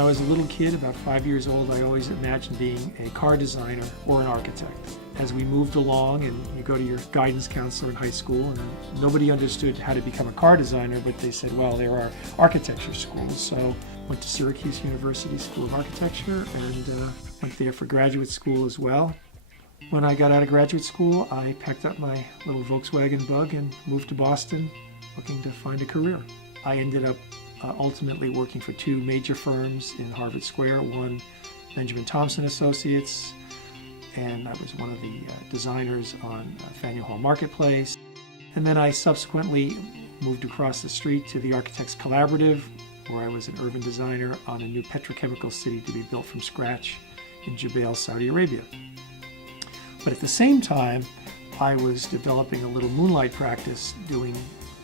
I was a little kid, about 5 years old, I always imagined being a car designer or an architect. As we moved along, and you go to your guidance counselor in high school, and nobody understood how to become a car designer, but they said, well, there are architecture schools. So went to Syracuse University School of Architecture and went there for graduate school as well. When I got out of graduate school, I packed up my little Volkswagen Bug and moved to Boston looking to find a career. I ended up ultimately working for two major firms in Harvard Square, one Benjamin Thompson Associates, and I was one of the designers on Faneuil Hall Marketplace. And then I subsequently moved across the street to the Architects Collaborative, where I was an urban designer on a new petrochemical city to be built from scratch in Jubail, Saudi Arabia. But at the same time, I was developing a little moonlight practice doing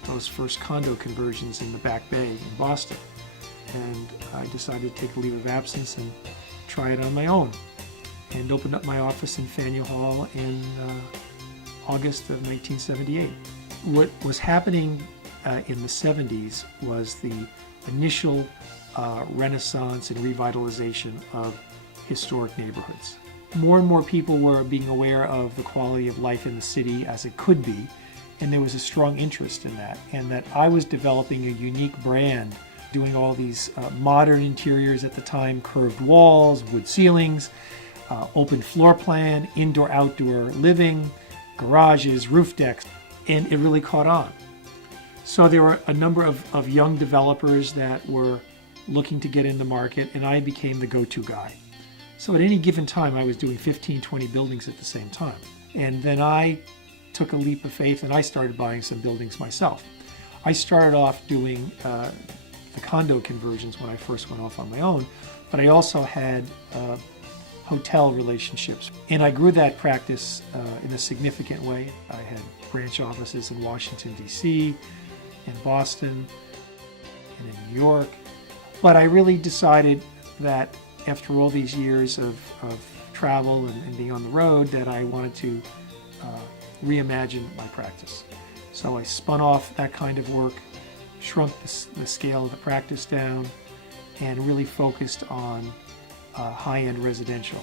those first condo conversions in the Back Bay in Boston. And I decided to take a leave of absence and try it on my own, and opened up my office in Faneuil Hall in August of 1978. What was happening in the 70s was the initial renaissance and revitalization of historic neighborhoods. More and more people were being aware of the quality of life in the city as it could be, and there was a strong interest in that, and that I was developing a unique brand, doing all these modern interiors at the time, curved walls, wood ceilings, open floor plan, indoor-outdoor living, garages, roof decks, and it really caught on. So there were a number of young developers that were looking to get in the market, and I became the go-to guy. So at any given time, I was doing 15, 20 buildings at the same time. And then I took a leap of faith and I started buying some buildings myself. I started off doing the condo conversions when I first went off on my own, but I also had hotel relationships. And I grew that practice in a significant way. I had branch offices in Washington, D.C., in Boston, and in New York. But I really decided that after all these years of travel and being on the road, that I wanted to reimagine my practice. So I spun off that kind of work, shrunk the scale of the practice down, and really focused on high-end residential.